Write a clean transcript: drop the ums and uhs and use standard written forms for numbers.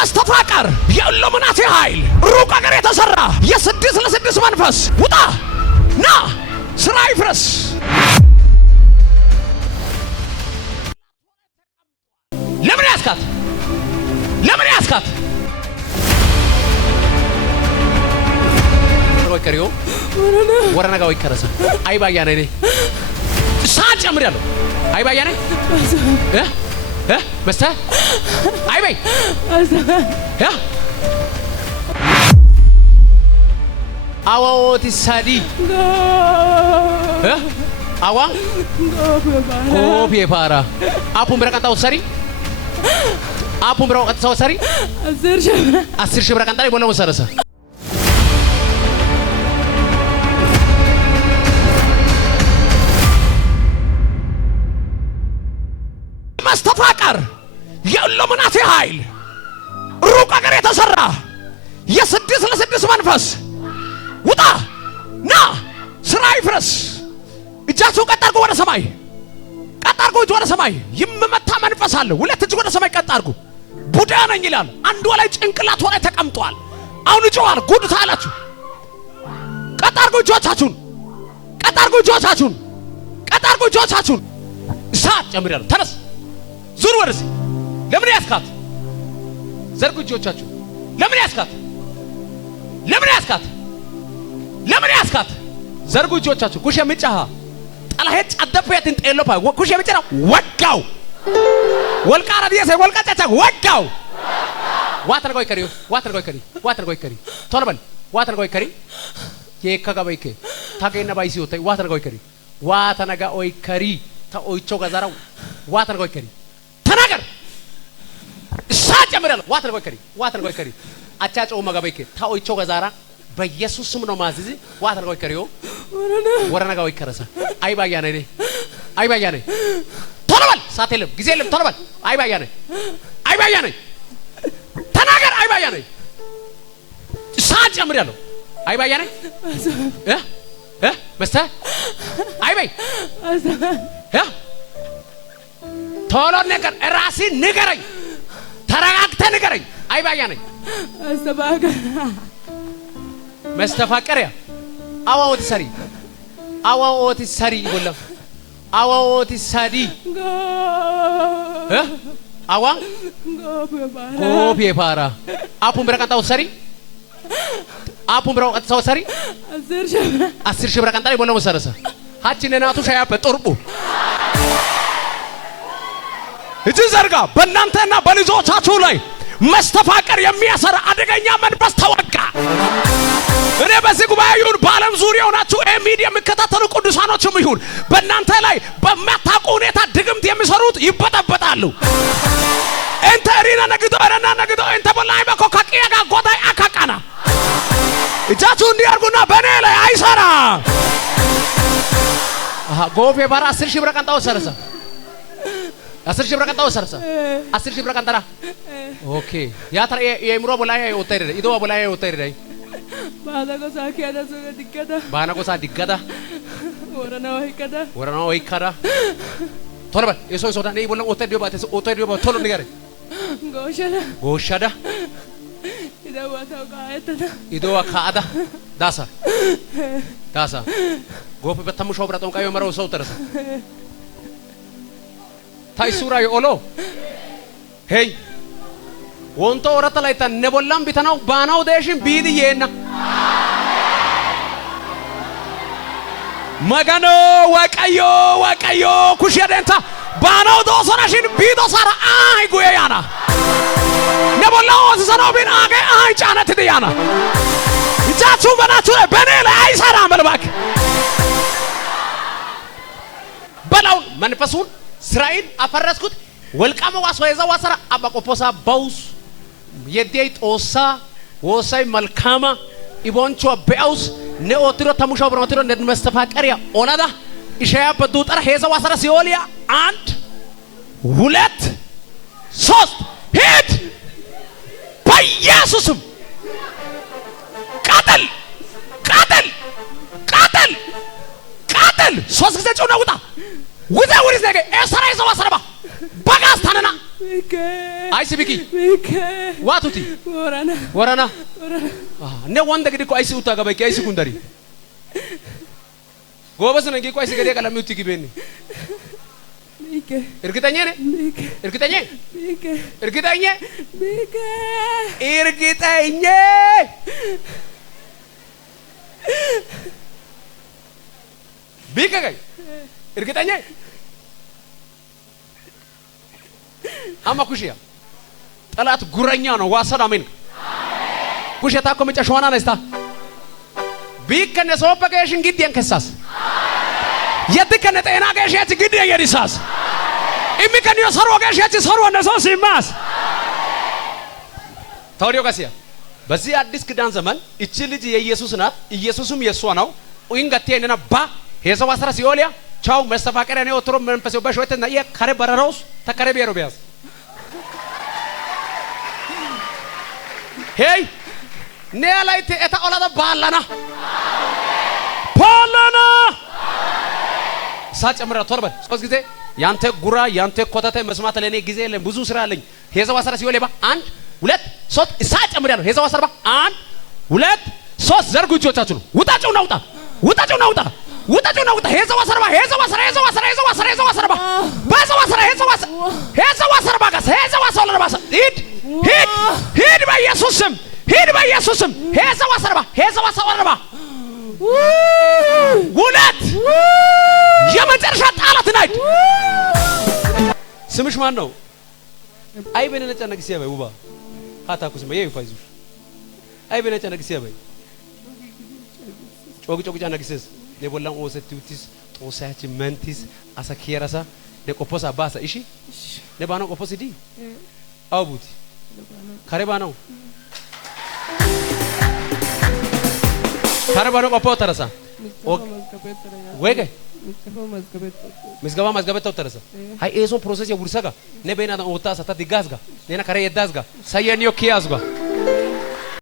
መስተፋቀር የኢሉሚናቲ ኃይል ሩቅ አገር የተሰራ የስድስት ለስድስት መንፈስ ውጣ ና ስራ ይፍረስ። ለምን ያስካት ለምን ያስካት ወይ ከሪዮ ወረና ጋር ወይ ከረሰ አይባያ ነኝ ሳን ጨምር ያለው አይባያ ነኝ መስተ አይባይ ያ አዋዎት ሳዲ አዋ ኮፒ ፓራ አፑ ምረቃንታው ሰሪ አፑ ምረቃንታው ሰሪ 10 ሺህ ምረቃንታ ላይ ቦለው ሰረሰ መስተፋቀር የኢሉሚናቲ ኃይል ሩቅ አገር የተሰራ የስድስት ለስድስት መንፈስ ውጣ ና ስራ ይፍረስ። እጃችሁ ቀጥ አድርጉ ወደ ሰማይ ቀጥ አድርጉ እጅ ወደ ሰማይ ይመታ መንፈስ አለ። ሁለት እጅ ወደ ሰማይ ቀጥ አድርጉ። ቡዳ ነኝ ይላል። አንዱ ላይ ጭንቅላቱ ላይ ተቀምጧል። አሁን እጆዋል ጉድ ታላችሁ። ቀጥ አድርጉ እጆቻችሁን ቀጥ አድርጉ እጆቻችሁን ቀጥ አድርጉ እጆቻችሁን እሳት ጨምራለሁ። ተነስ ዙር ወደዚህ። ለምን ያስካት ዘርጉ እጆቻችሁ። ለምን ያስካት ለምን ያስካት ለምን ያስካት ዘርጉ እጆቻችሁ። ኩሽ የምጫሃ ጠላሄት አደፈየት እንጠለፋ ኩሽ የምጫራ ወጋው ወልቃራ ዲያሰ ወልቃጫጫ ወጋው ዋተር ጎይ ከሪዮ ዋተር ጎይ ከሪ ቶርበል ዋተር ጎይ ከሪ የከጋበይከ ታገይና ባይሲ ወጣይ ዋተር ጎይ ከሪ ዋተነጋ ኦይ ከሪ ታኦይቾ ጋዛራው ዋተር ጎይ ከሪ ተናገር እሳት ጨምራለሁ። ዋተር ጎይ ከሪ አቻጮ መጋበይከ ታኦይቾ ጋዛራ በኢየሱስ ስም ነው ማዝዚ ዋተር ጎይ ከሪዮ ወረና ጋር ወይ ከረሰ አይባያ ነኝ ቶርበል ሳቴለም ጊዜለም ቶርበል አይባያ ነኝ ተናገር አይባያ ነኝ እሳት ጨምራለሁ። አይባያ ነኝ መስተ አይባይ ቶሎ ነገር ራሲ ንገረኝ ተረጋግተ ንገረኝ። አይባያ ነኝ መስተፋቀሪያ አዋዎት ሰሪ ይቦላ አዋዎት ሰዲ አዋ ኮፒ ፓራ አፑ ምረቃንታው ሰሪ አፑ ምረቃንታው ሰሪ 10 ሺህ ምረቃንታ ላይ ቦለው መሰረሰ ሀቺ ነናቱ ሻያ በጥርቡ እጅ ዘርጋ። በእናንተና በልጆቻችሁ ላይ መስተፋቀር የሚያሰራ አደገኛ መንፈስ ተወጋ። እኔ በዚህ ጉባኤ ይሁን በዓለም ዙሪያ ሆናችሁ ሚዲያ የሚከታተሉ ቅዱሳኖችም ይሁን በእናንተ ላይ በማታውቁ ሁኔታ ድግምት የሚሰሩት ይበጠበጣሉ። እንተ ሪና ነግዶ እንተ በላይ በኮካቂያ ጋር ጎዳይ አካቃና እጃችሁ እንዲያርጉና በእኔ ላይ አይሰራ ጎፌ ባራ 10 ሺህ ብር ቀንጣው ሰረሰ 10 ሺህ ብር ቀንጣው ሰረሰ 10 ሺህ ብር ቀንጣራ ኦኬ ያ ተራ የምሮ በላይ ወጣይደ ኢዶ በላይ ወጣይደ ባናጎሳ ዲገዳ ወረና ወይ ከዳ ቶርበል የሶይ ሶዳ ነይ ቦላ ወጣይደ ቶሎ ንገረ ጎሻዳ ኢዶ ካዳ ዳሳ ጎፍ በተሙሾ ብራቶን ካዮ መረው ሰው ተረሰ ታይሱራ ይኦሎ ሄይ ወንቶ ወረታ ላይ ተነበላም ቢተናው ባናው ደሽን ቢዲየና መጋኖ ወቀዮ ኩሽያደንታ ባናው ዶሶናሽን ቢዶ ሳራ አይ ጉያና ነበላው ዘሰናው ቢን አገ አይ ጫነት ዲያና እጃችሁ በናችሁ በኔ ላይ አይሰራ መልባክ በላው መንፈሱን እስራኤል አፈረስኩት ወልቃማ ዋስዋይዛ ዋሰራ አባቆፖሳ ባውስ የዴይ ጦሳ ወሳይ መልካማ ኢቦንቾ በአውስ ነኦትሮ ተሙሻው ብራቶሮ እንደመስተፋቀሪያ ኦላዳ ኢሻያ በዱጠራ ሄዛ ዋሰራ ሲኦሊያ 1 2 3 ሂድ በኢየሱስም ቃጠል 3 ጊዜ ጮና ውጣ ወሪስ ነገ ኤሰራ ይዘው አሰረባ ባጋስ ታነና አይሲ ቢኪ ዋቱቲ ወራና ነ ወንደ ግዲ እኮ አይሲ ውታ ገባይ አይሲ ጉንደሪ ጎበዝ ነኝ እኮ አይሲ ገዴ ቀለም ውቲ ግቤኒ እርግጠኛ ነህ እርግጠኛ እርግጠኛ እርግጠኛ ቢከጋይ እርግጠኛ አማ ኩሽያ ጠላት ጉረኛ ነው ዋሰና ምን ኩሽታ እኮ መጨሸዋና ነስታ ቢከነ ሶበከሽን ግዲያን ከሳስ የትከነ ጤና ገሽያት ግዲያን የዲሳስ ኢሚከነ የሰሩ ገሽያት ሰሩ እነሱ ሲማስ ታውሪው ጋሲያ በዚህ አዲስ ኪዳን ዘመን እቺ ልጅ የኢየሱስ ናት ኢየሱስም የሷ ነው ወንገቴና ባ ሄዘው አስራ ሲኦልያ ቻው መስተፋቀሪያ ነው ወትሮ መንፈስው በሽወተና የካሬ በረራውስ ተካሬ ቢሮ ቢያስ ሄይ ነላይት እታ ኦላዳ ባላና ሳጨምራ ቶርበ ሶስት ጊዜ ያንተ ጉራ ያንተ ኮተተ መስማት ለኔ ጊዜ የለም ብዙ ስራ አለኝ ሄዘው አስራ ሲኦልያ 1 2 3 ሳጨምራ ነው ሄዘው አስራ 1 2 3 ዘርጉ እጆቻችሁ ነው ውጣጩና ውጣ ውጣጩና ውጣ ውጣጩና ውጣ ሄዘው አስራ ሄዘው አስራ ሄዘው አስራ ሄዘው አስራ ሄዘው አስራ ባዘው አስራ ሄዘው አስራ ሄዘው አስራ ባጋስ ሄዘው አስራ ለባስ ሂድ ሂድ ሂድ በኢየሱስ ስም ሂድ በኢየሱስ ስም ሄዘው አስራ ሄዘው አስራ ውለት የመጨረሻ ጣላት ናይት ስምሽ ማን ነው አይ በነጨ ነገስ ያበይ ውባ አታኩስ መየ ይፋይዙሽ አይ በነጨ ነገስ ያበይ ጮግ ጮግ ጫነግስስ ለቦላን ኦሰቲውቲስ ጦሳያች መንቲስ አሳኪራሳ ለቆፖሳ ባሳ እሺ ለባኖ ቆፖስ ዲ አውቡቲ ካሬባኖ ካሬባኖ ቆፖ ተረሳ ወይገ መስገባ ተረሳ አይ ኤሶ ፕሮሰስ የቡርሰጋ ነቤና ኦታ ሳታ ዲጋዝጋ ነና ካሬ የዳዝጋ ሳየኒዮ ኪያዝጋ